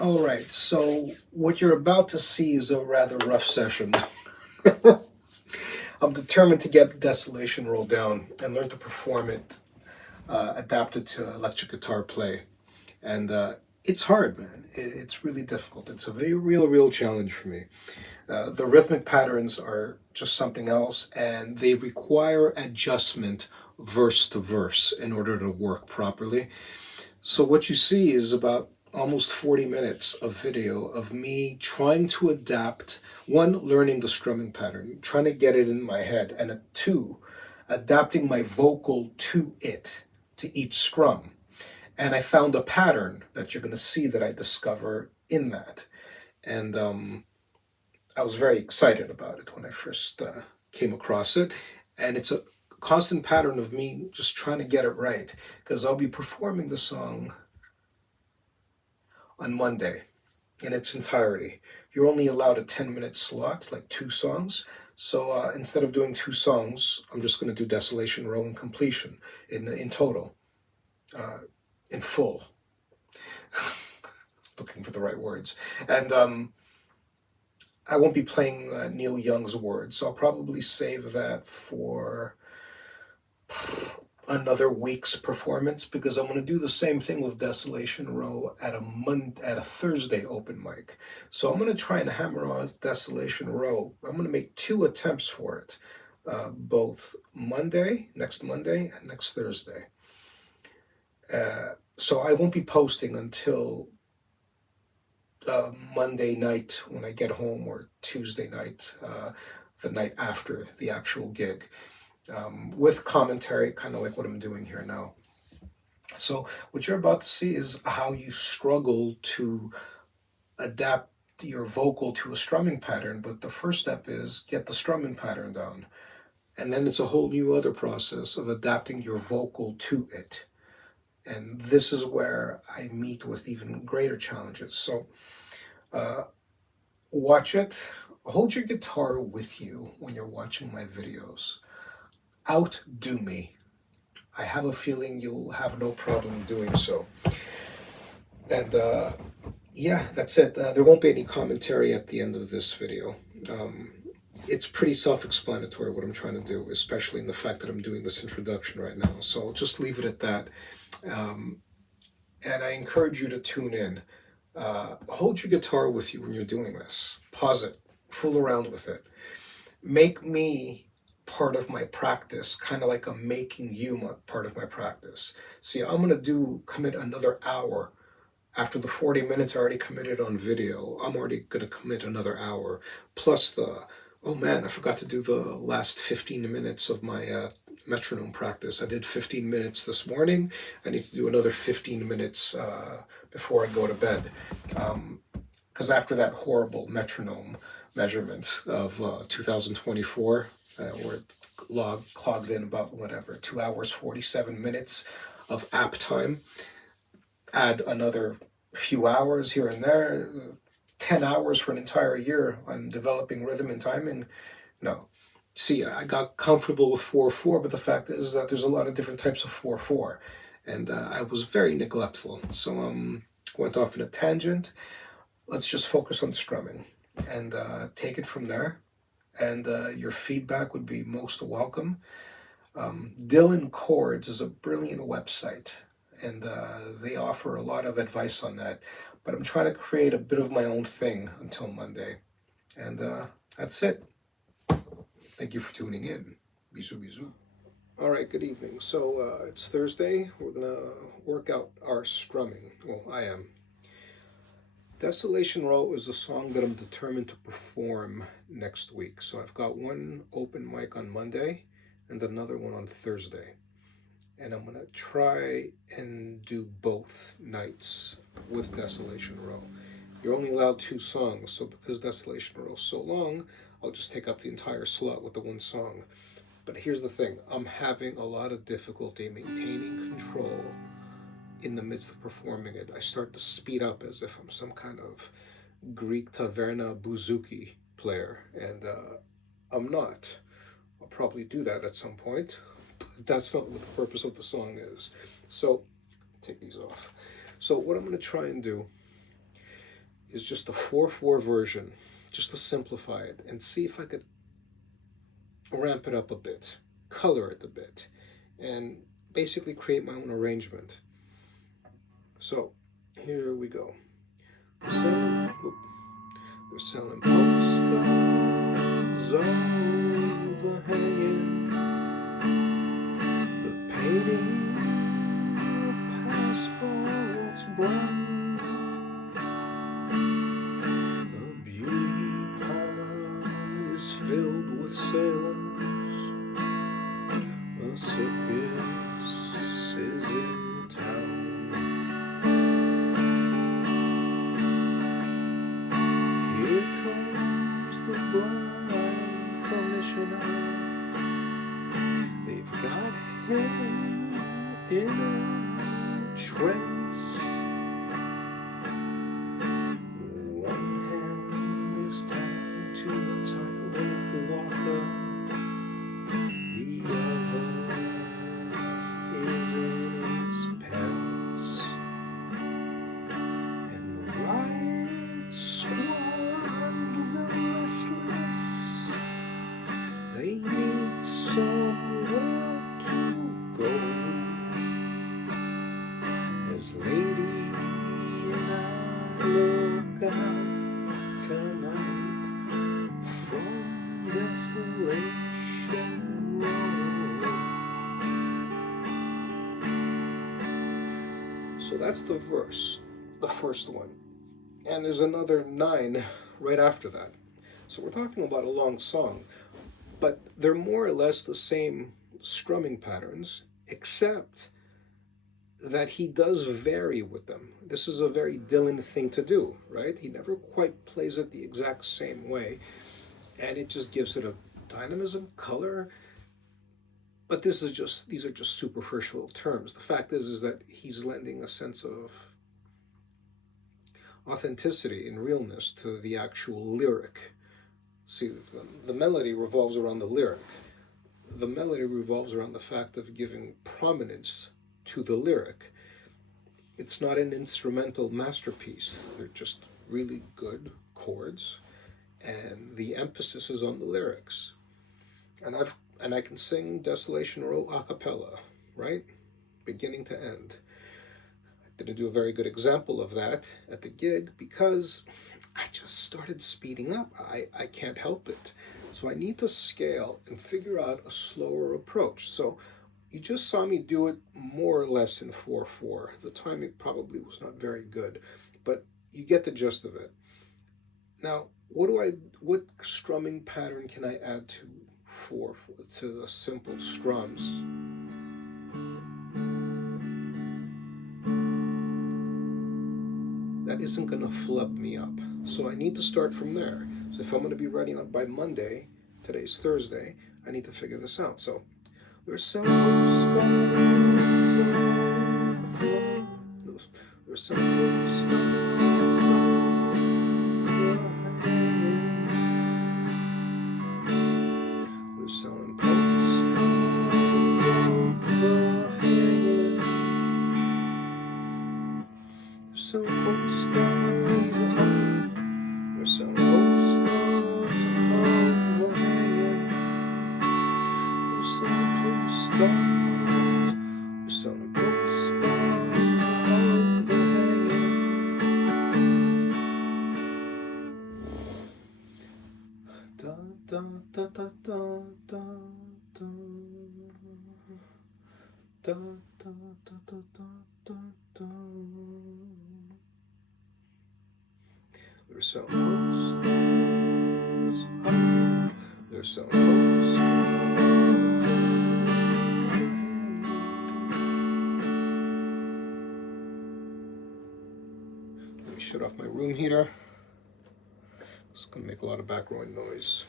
All right, so what you're about to see is a rather rough session. I'm determined to get Desolation Roll down and learn to perform it, adapted to electric guitar play. And it's hard, man. It's really difficult. It's a very real challenge for me. The rhythmic patterns are just something else, and they require adjustment verse to verse in order to work properly. So what you see is about almost 40 minutes of video of me trying to adapt, one, learning the strumming pattern, trying to get it in my head, and two, adapting my vocal to it, to each strum. And I found a pattern that you're going to see that I discover in that. And I was very excited about it when I first came across it. And it's a constant pattern of me just trying to get it right because I'll be performing the song on Monday in its entirety. You're only allowed a 10-minute slot, like two songs. So instead of doing two songs, I'm just going to do Desolation Row and Completion in total, uh, in full. Looking for the right words. And I won't be playing Neil Young's words. So I'll probably save that for another week's performance because I'm going to do the same thing with Desolation Row at a Thursday open mic. So I'm going to try and hammer on Desolation Row. I'm going to make two attempts for it, both next Monday, and next Thursday. So I won't be posting until Monday night when I get home, or Tuesday night, the night after the actual gig, with commentary, kind of like what I'm doing here now. So, what you're about to see is how you struggle to adapt your vocal to a strumming pattern, but the first step is get the strumming pattern down. And then it's a whole new other process of adapting your vocal to it. And this is where I meet with even greater challenges. So, uh, watch it. Hold your guitar with you when you're watching my videos. Outdo me. I have a feeling you'll have no problem doing so. And yeah, that's it. There won't be any commentary at the end of this video. Um, it's pretty self explanatory what I'm trying to do, especially in the fact that I'm doing this introduction right now. So I'll just leave it at that. Um, and I encourage you to tune in. Hold your guitar with you when you're doing this. Pause it, fool around with it. Make me part of my practice, kind of like I'm making you part of my practice. See, I'm going to commit another hour. After the 40 minutes I already committed on video, I'm already going to commit another hour. Plus oh man, I forgot to do the last 15 minutes of my metronome practice. I did 15 minutes this morning. I need to do another 15 minutes before I go to bed. Because after that horrible metronome measurement of 2024, where it clogged in about whatever, 2 hours, 47 minutes of app time, add another few hours here and there, 10 hours for an entire year on developing rhythm and timing. No. See, I got comfortable with 4/4, but the fact is that there's a lot of different types of 4/4, and I was very neglectful. So went off in a tangent. Let's just focus on strumming and take it from there. And your feedback would be most welcome. Dylan Chords is a brilliant website, and they offer a lot of advice on that. But I'm trying to create a bit of my own thing until Monday. And that's it. Thank you for tuning in. Bisous, bisous. All right, good evening. So it's Thursday. We're going to work out our strumming. Well, I am. Desolation Row is a song that I'm determined to perform next week. So I've got one open mic on Monday and another one on Thursday. And I'm going to try and do both nights with Desolation Row. You're only allowed two songs, so because Desolation Row is so long, I'll just take up the entire slot with the one song. But here's the thing, I'm having a lot of difficulty maintaining control in the midst of performing it. I start to speed up as if I'm some kind of Greek taverna bouzouki player, and I'm not. I'll probably do that at some point, but that's not what the purpose of the song is. So, take these off. So, what I'm going to try and do is just a 4/4 version, just to simplify it and see if I could ramp it up a bit, color it a bit, and basically create my own arrangement. So here we go. They're selling postcards overhanging, the painting of passports brown. The beauty parlor is filled with sailors. The circus is in town. Here comes the blind commissioner. They've got him in a trance. One hand is tied to the tightrope walker. The other is in his pants. And the riot squad, they're restless. They need somewhere to go. As Lady and I look out tonight from Desolation Row. So that's the verse, the first one. And there's another 9 right after that. So we're talking about a long song, but they're more or less the same strumming patterns, except that he does vary with them. This is a very Dylan thing to do, right? He never quite plays it the exact same way, and it just gives it a dynamism, color. But these are just superficial terms. The fact is that he's lending a sense of authenticity and realness to the actual lyric. See, the melody revolves around the lyric. The melody revolves around the fact of giving prominence to the lyric. It's not an instrumental masterpiece. They're just really good chords, and the emphasis is on the lyrics. And I can sing Desolation Row a cappella, right? Beginning to end. I didn't do a very good example of that at the gig because I just started speeding up. I can't help it. So I need to scale and figure out a slower approach. So you just saw me do it more or less in 4/4. The timing probably was not very good, but you get the gist of it. Now, what strumming pattern can I add to the simple strums? That isn't going to flub me up. So I need to start from there. So if I'm going to be writing out by Monday, today's Thursday, I need to figure this out. So there's some postcards on the floor. There's some postcards on the hanging. They're selling postcards of the hanging. There's some postcards on. There's some postcards of the hanging. There's some postcards. There's some postcards of the hanging. Da da da da da da da. Da da da da da da da. There's some postcards. There's some postcards. Let me shut off my room heater. It's gonna make a lot of background noise.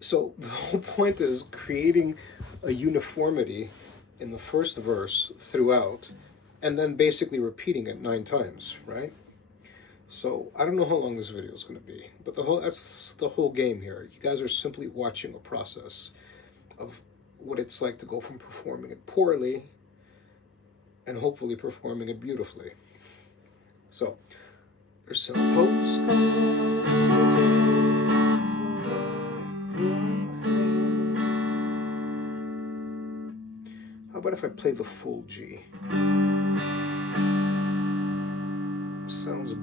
So the whole point is creating a uniformity in the first verse throughout, and then basically repeating it 9 times, right? So I don't know how long this video is going to be, but that's the whole game here. You guys are simply watching a process of what it's like to go from performing it poorly and hopefully performing it beautifully. So there's some postcards. How about if I play the full G? Sounds.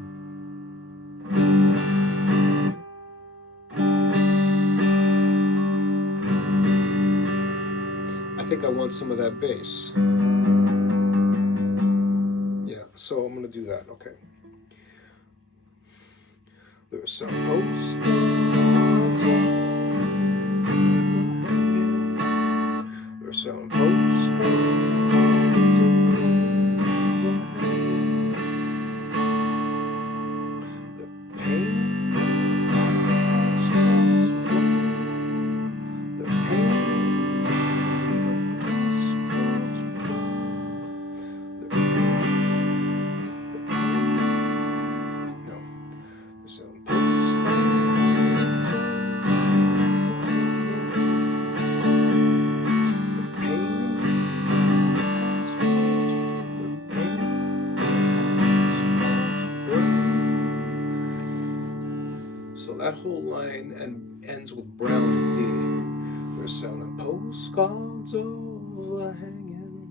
I think I want some of that bass. Yeah, so I'm gonna do that. Okay. There's some postcards. There's some postcards. So that whole line ends with brown and D. We're selling postcards overhanging,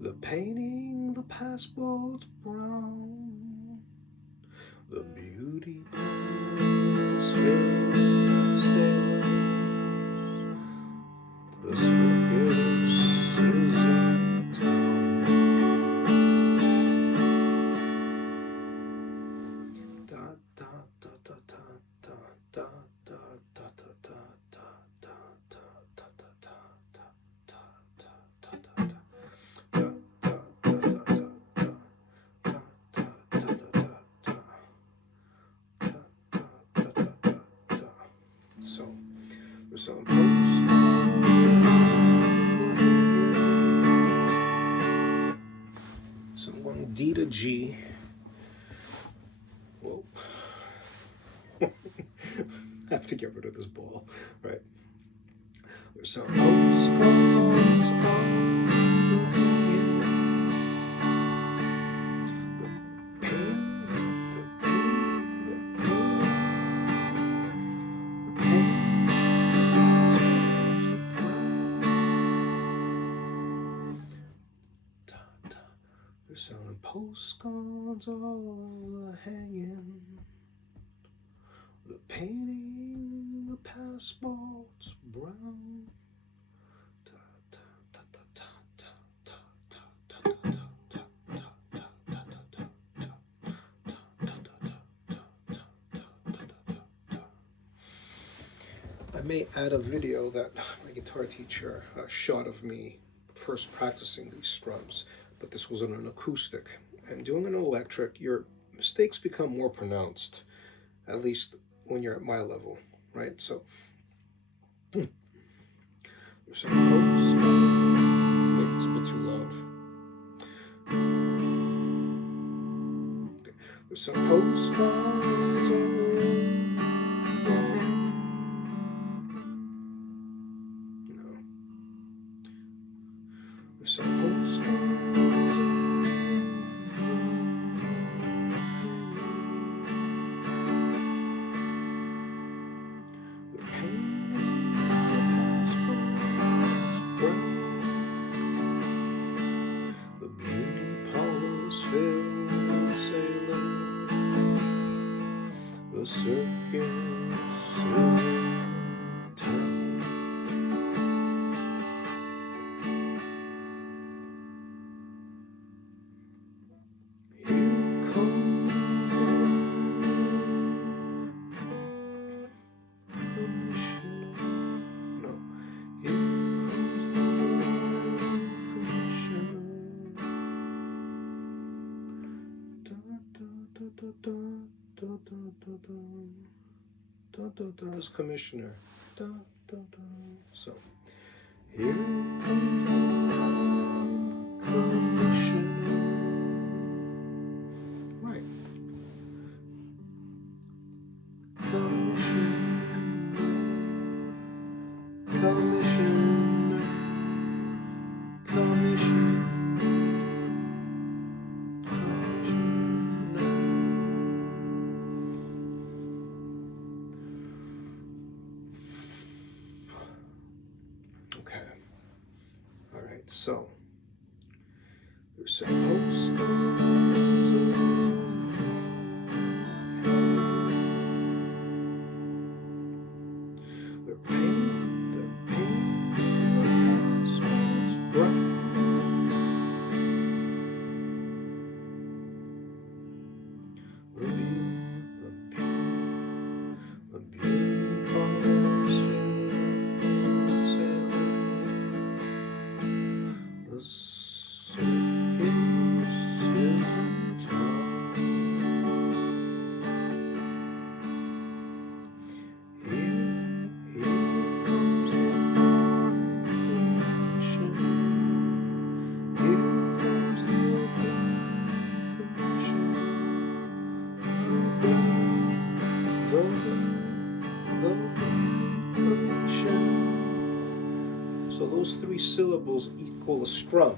the painting, the passports brown, the beauty is filled sailors, the circus is in town. So there's some so I'm going D to G. Whoa. I have to get rid of this ball, right? There's some postcards overhanging, the pain, the pain, the pain, the pain. We're selling postcards overhanging, the painting, the passports brown. I may add a video that my guitar teacher shot of me first practicing these strums, but this was on an acoustic. And doing an electric, your mistakes become more pronounced, at least when you're at my level, right? So, there's some postcards. Maybe it's a bit too loud. Okay. There's some postcards. No. There's some postcards. The circus is in town. Here comes the commissioner. No, here comes the commissioner. Da, da, da, da, da. Da, da, da, da, da, da, da, as commissioner. Da, da, da. So, here comes the commissioner. Right. Commissioner. Commissioner. Commissioner. Commissioner. So they're supposed to their pain has what's bright. The beautiful the circus is in town. Here comes the procession. Here comes the procession. The procession. So those three syllables equal a strum.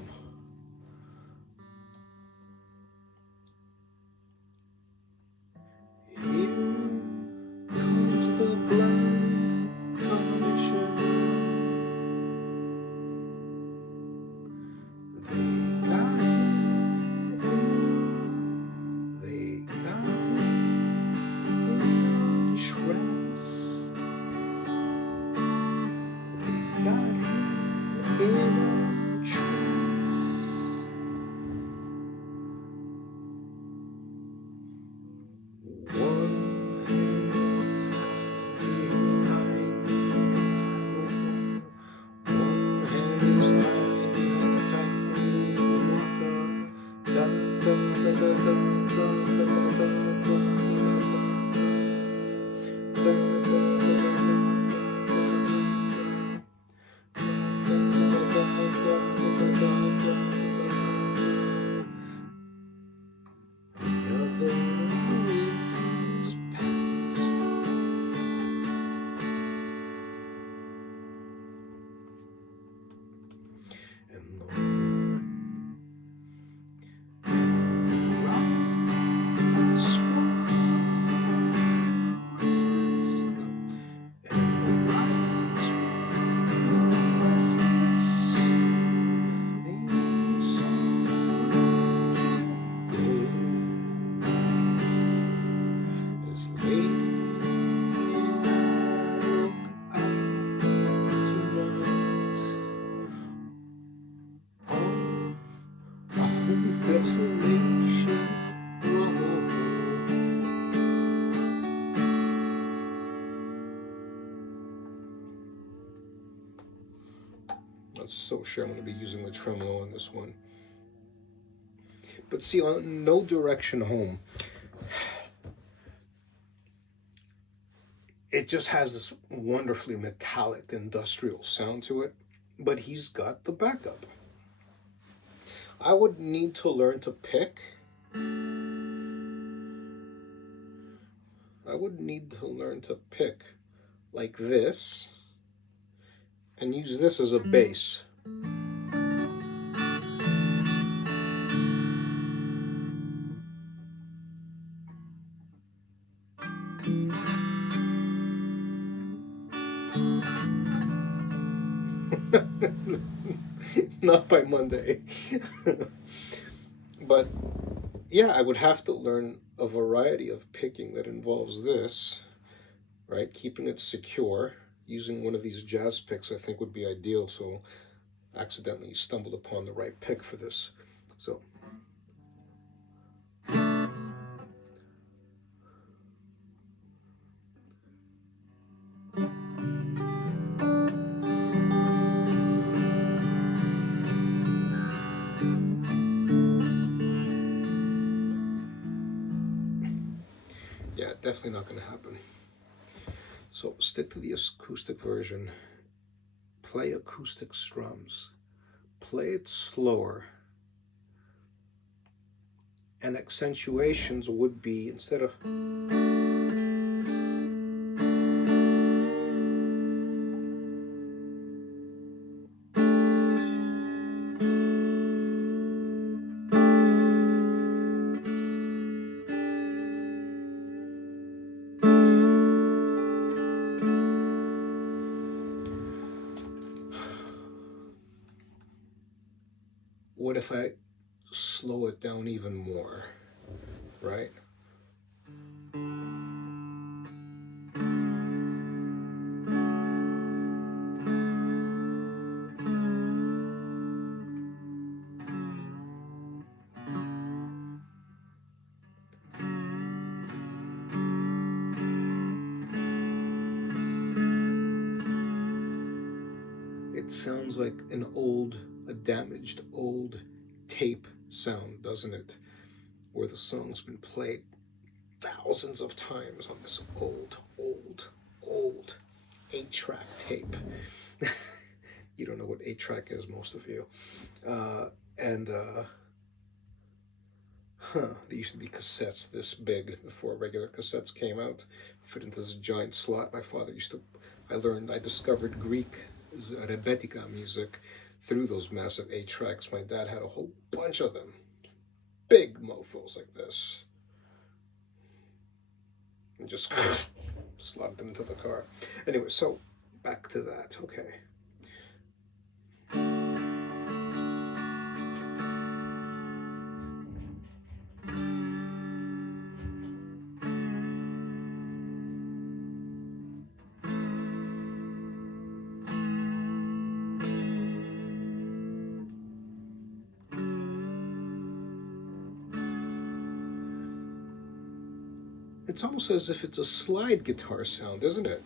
Desolation Row. Not so sure I'm going to be using the tremolo on this one. But see, on No Direction Home, it just has this wonderfully metallic industrial sound to it, but he's got the backup. I would need to learn to pick. I would need to learn to pick like this and use this as a bass. Not by Monday. But yeah, I would have to learn a variety of picking that involves this, right? Keeping it secure. Using one of these jazz picks I think would be ideal, so I accidentally stumbled upon the right pick for this. So yeah, definitely not going to happen. So stick to the acoustic version. Play acoustic strums. Play it slower. And accentuations would be, instead of if I slow it down even more, right? It sounds like a damaged old tape sound, doesn't it? Where the song's been played thousands of times on this old 8-track tape. You don't know what 8-track is, most of you. And They used to be cassettes this big before regular cassettes came out, fit into this giant slot. My father used to, I discovered Greek rebetika music through those massive 8-tracks. My dad had a whole bunch of them, big mofos like this, and just slotted them into the car. Anyway, so back to that. Okay. It's almost as if it's a slide guitar sound, isn't it?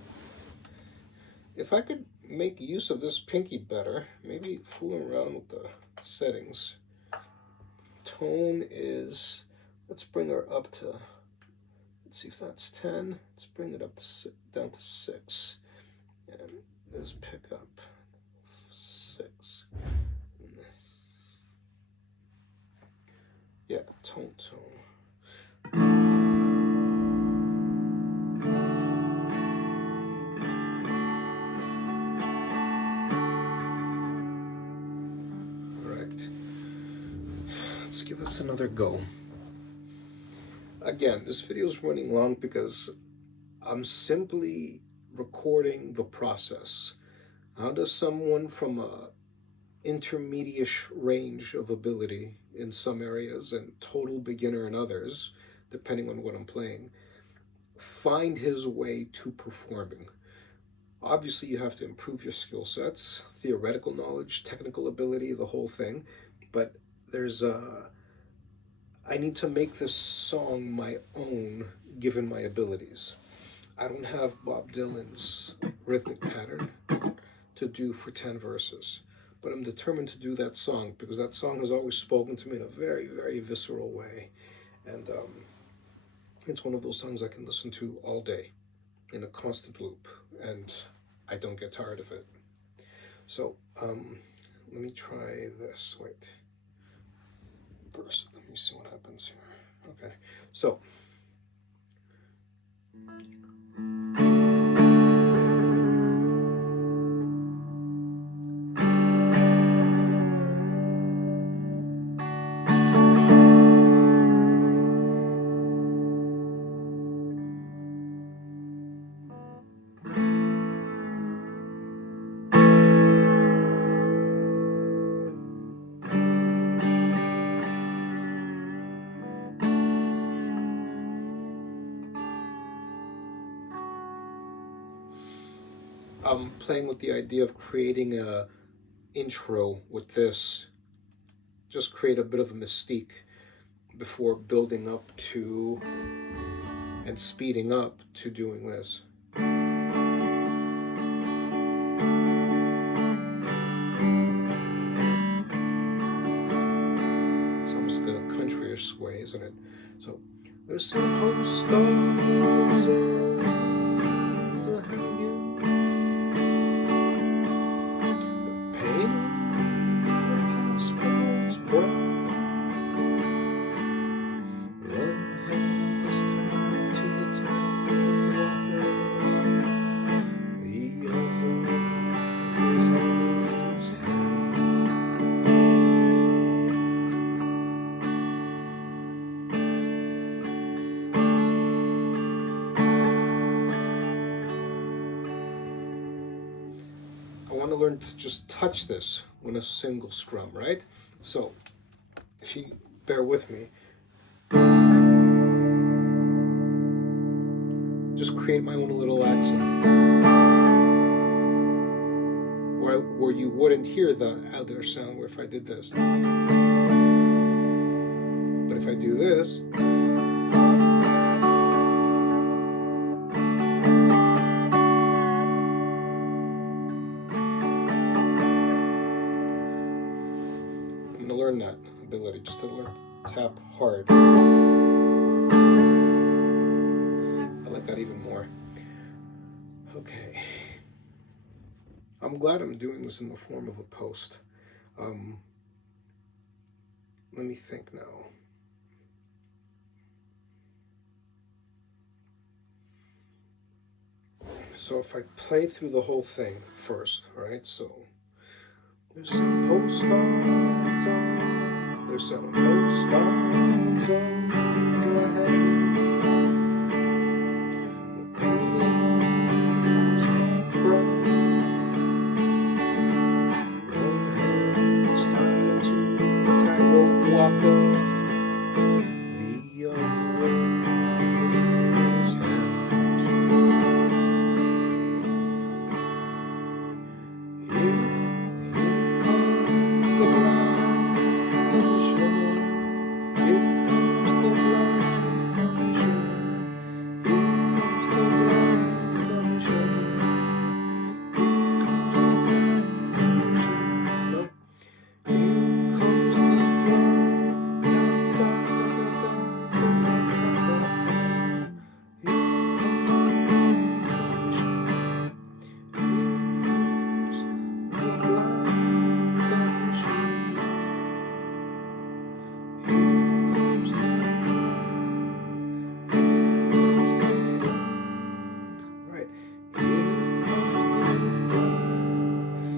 If I could make use of this pinky better, maybe fooling around with the settings. Tone is, let's bring her up to, let's see if that's 10. Let's bring it up to down to 6. And this pickup, 6. And this. Yeah, tone. Give this another go. Again, this video is running long because I'm simply recording the process. How does someone from a intermediate range of ability in some areas and total beginner in others, depending on what I'm playing, find his way to performing? Obviously, you have to improve your skill sets, theoretical knowledge, technical ability, the whole thing, but there's I need to make this song my own given my abilities. I don't have Bob Dylan's rhythmic pattern to do for 10 verses, but I'm determined to do that song because that song has always spoken to me in a very, very visceral way. And it's one of those songs I can listen to all day in a constant loop, and I don't get tired of it. So let me try this. Wait. First, let me see what happens here. Okay, so I'm playing with the idea of creating a intro with this, just create a bit of a mystique before building up to and speeding up to doing this. It's almost like a countryish sway, isn't it? So there's some postcards of the hanging, the painting, the passports brown. One hand is tied to the typewriter, the other is on his hand. I want to learn to just touch this when a single strum, right? So if you bear with me, just create my own little accent where you wouldn't hear the other sound where if I did this. But if I do this, I'm going to learn that ability just to learn tap hard. I like that even more. Okay. I'm glad I'm doing this in the form of a post. Let me think now. So if I play through the whole thing first, right? So there's some postcards on, there's some postcards on your head. The painting is bright. One hand is tied to the tightrope walker. The other is his hand.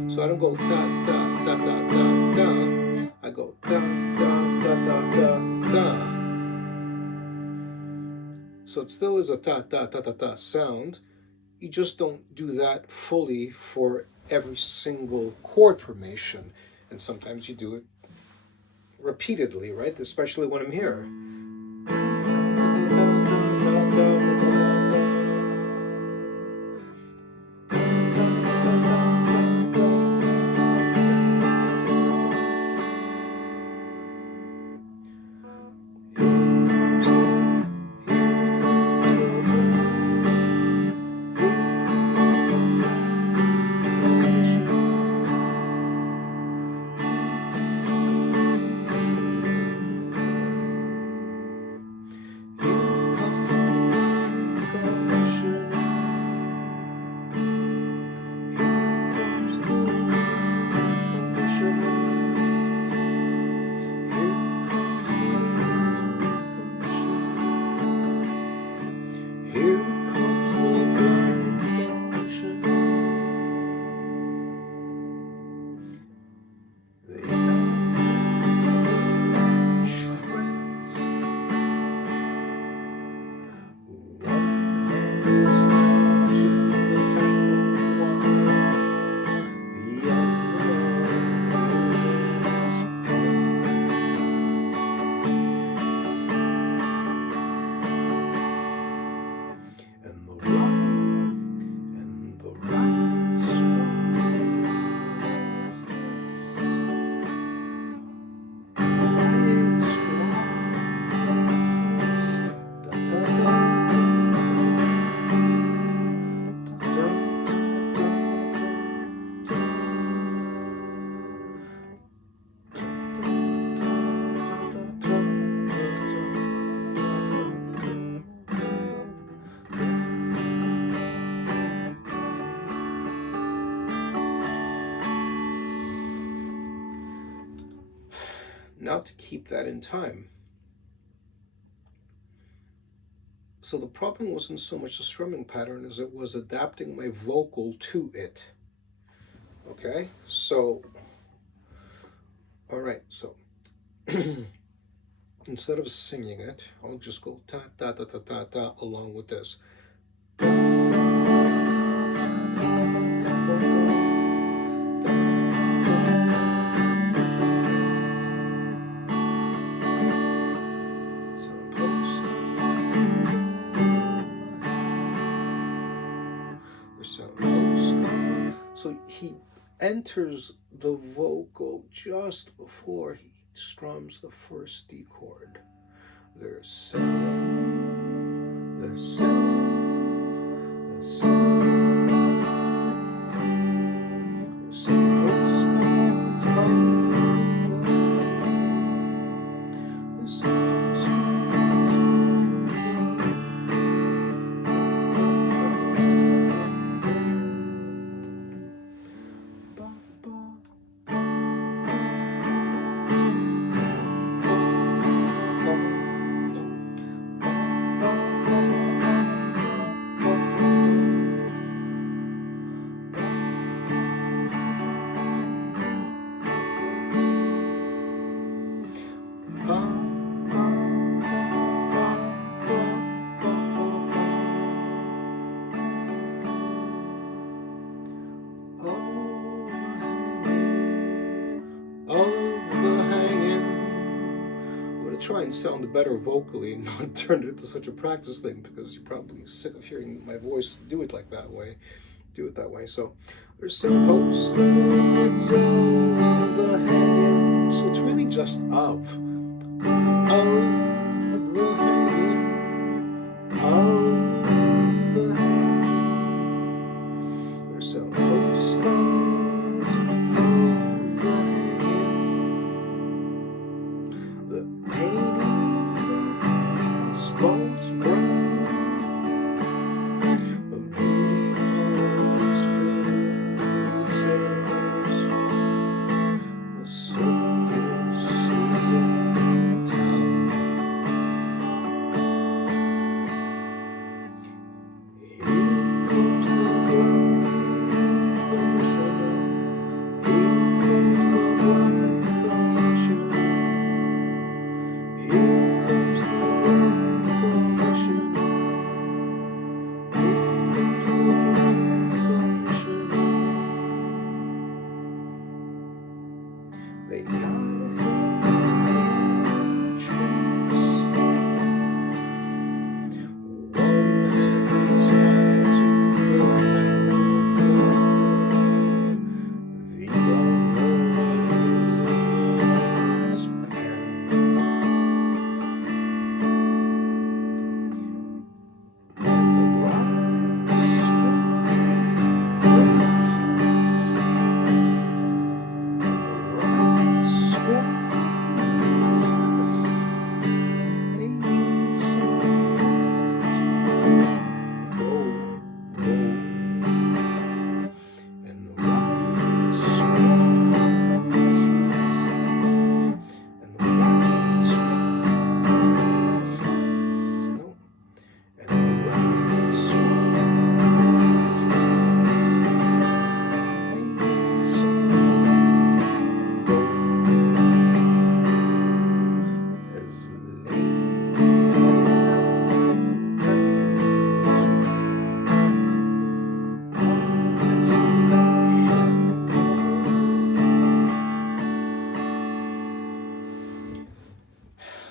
So I don't go da da da da da da. I go da da da da da da. So it still is a da da da da da sound. You just don't do that fully for every single chord formation, and sometimes you do it repeatedly, right? Especially when I'm here. Now to keep that in time. So the problem wasn't so much the strumming pattern as it was adapting my vocal to it. Okay, so, all right, so instead of singing it, I'll just go ta ta ta ta ta ta along with this. he enters the vocal just before he strums the first D chord. They're selling, they're selling, they're selling, they're selling postcards of the they're selling try and sound better vocally and not turn it into such a practice thing, because you're probably sick of hearing my voice do it like that way. Do it that way. So there's some postcards of the hanging. So it's really just of the hanging, of the hanging. There's some postcards of the hanging. The painting has boats brown, the booty holes filled with sailors, the circus is in town. Here comes the blind commissioner, here comes the blind commissioner. Here comes the blind commissioner. Here comes the blind commissioner. They got a hand trance. One hand is tied to the tower pole. The other is bound.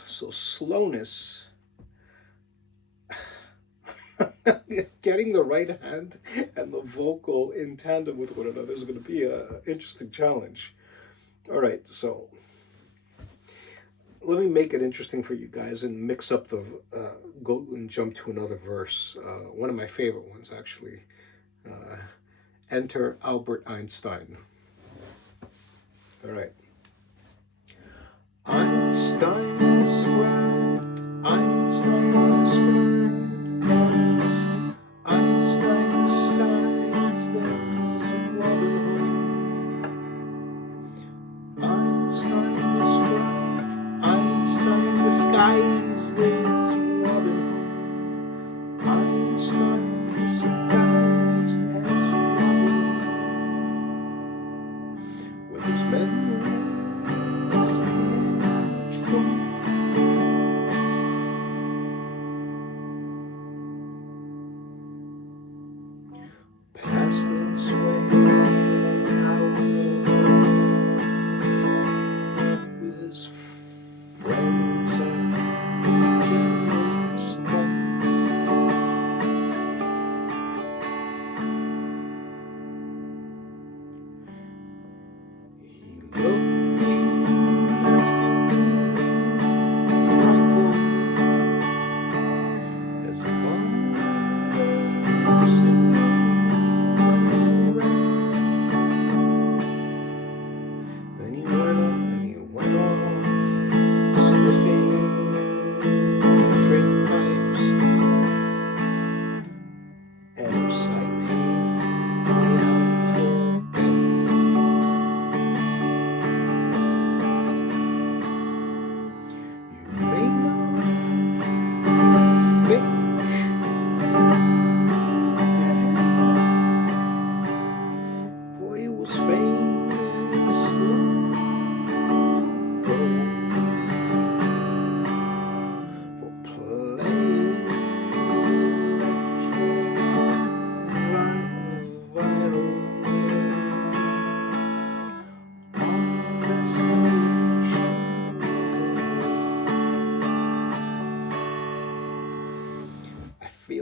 So slowness, getting the right hand and the vocal in tandem with one another is going to be an interesting challenge. All right, so let me make it interesting for you guys and mix up the go and jump to another verse. One of my favorite ones, actually. Enter Albert Einstein. All right. Einstein described them. Einstein disguised them as Robin Hood. Einstein disguised as Robin Hood. Einstein disguised as Robin Hood. With his memories past this way and out with his friends and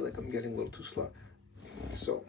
feel like I'm getting a little too slow. So.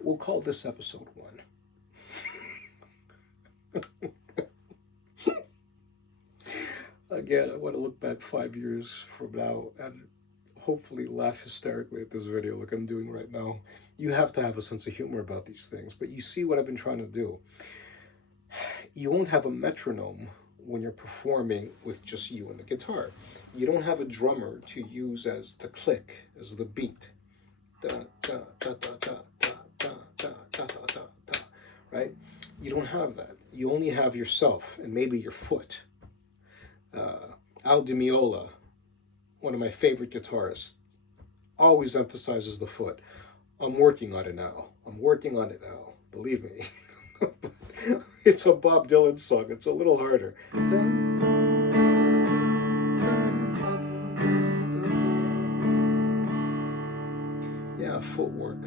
We'll call this episode 1. Again, I want to look back 5 years from now and hopefully laugh hysterically at this video like I'm doing right now. You have to have a sense of humor about these things, but you see what I've been trying to do. You won't have a metronome when you're performing with just you and the guitar. You don't have a drummer to use as the click, as the beat. Da, da, da, da, da, da, da, da, da, da, da, right? You don't have that. You only have yourself and maybe your foot. Al Di Meola, one of my favorite guitarists, always emphasizes the foot. I'm working on it now. I'm working on it now. Believe me. It's a Bob Dylan song. It's a little harder. Yeah, footwork.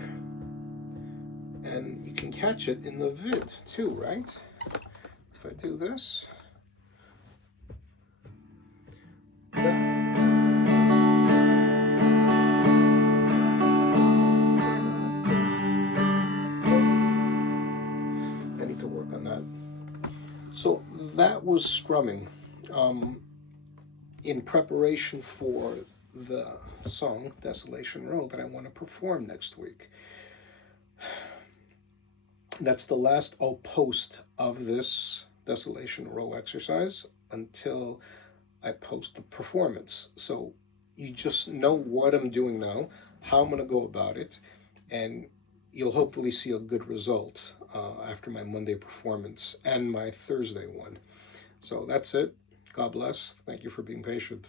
And you can catch it in the vid too, right? If I do this. So that was strumming in preparation for the song Desolation Row that I want to perform next week. That's the last I'll post of this Desolation Row exercise until I post the performance. So you just know what I'm doing now, how I'm going to go about it, and you'll hopefully see a good result after my Monday performance and my Thursday one. So that's it. God bless. Thank you for being patient.